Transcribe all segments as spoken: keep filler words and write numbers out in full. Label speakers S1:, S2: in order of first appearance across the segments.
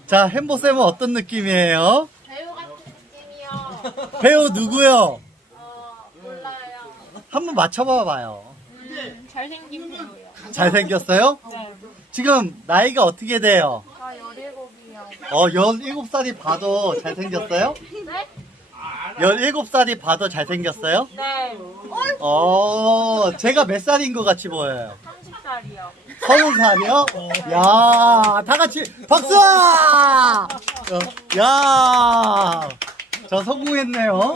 S1: 자, 햄보쌤은 어떤 느낌이에요?
S2: 배우 같은 느낌이요.
S1: 배우 누구요?
S2: 어, 몰라요.
S1: 한번 맞춰봐봐요.
S2: 음, 잘생긴 배우요.
S1: 잘생겼어요?
S2: 네.
S1: 지금 나이가 어떻게 돼요?
S2: 저 열일곱이요.
S1: 어, 열일곱 살이 봐도 잘생겼어요?
S2: 네?
S1: 열일곱 살이 봐도 잘생겼어요?
S2: 네.
S1: 어, 제가 몇 살인 것 같이 보여요?
S2: 삼십 살이요.
S1: 서른 살이요? 야, 다 같이 박수! 어, 야, 저 성공했네요.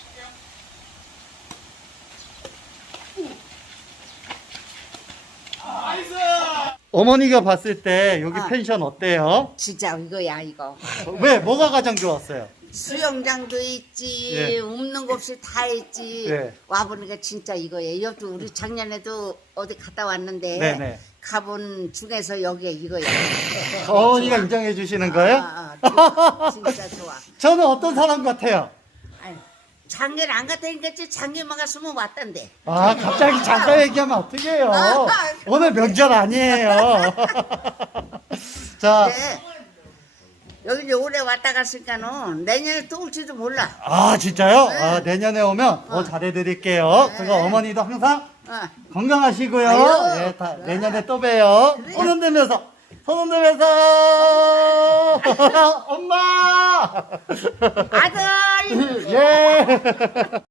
S1: 어머니가 봤을 때 여기
S3: 아.
S1: 펜션 어때요?
S3: 진짜 이거야 이거.
S1: 왜? 뭐가 가장 좋았어요?
S3: 수영장도 있지,
S1: 예.
S3: 없는 거 없이 다 있지.
S1: 예.
S3: 와보니까 진짜 이거예요. 여기 우리 작년에도 어디 갔다 왔는데
S1: 네네.
S3: 가본 중에서 여기에 이거야.
S1: 어머니가 인정해 주시는 거예요?
S3: 아, 아, 진짜, 진짜 좋아.
S1: 저는 어떤 사람 같아요?
S3: 아니, 작년 안 갔다니까 작년만 갔으면 왔단데.
S1: 아, 갑자기 잠깐 얘기하면 어떡해요? 오늘 명절 아니에요. 자,
S3: 네. 여기 이제 올해 왔다 갔으니까는 내년에 또 올지도 몰라.
S1: 아, 진짜요? 아, 내년에 오면 더 잘해드릴게요.
S3: 네.
S1: 그리고 어머니도 항상
S3: 어.
S1: 건강하시고요.
S3: 아유.
S1: 예, 다, 내년에 또 봬요. 손 흔들면서, 손 흔들면서, 엄마!
S3: 아들!
S1: 예!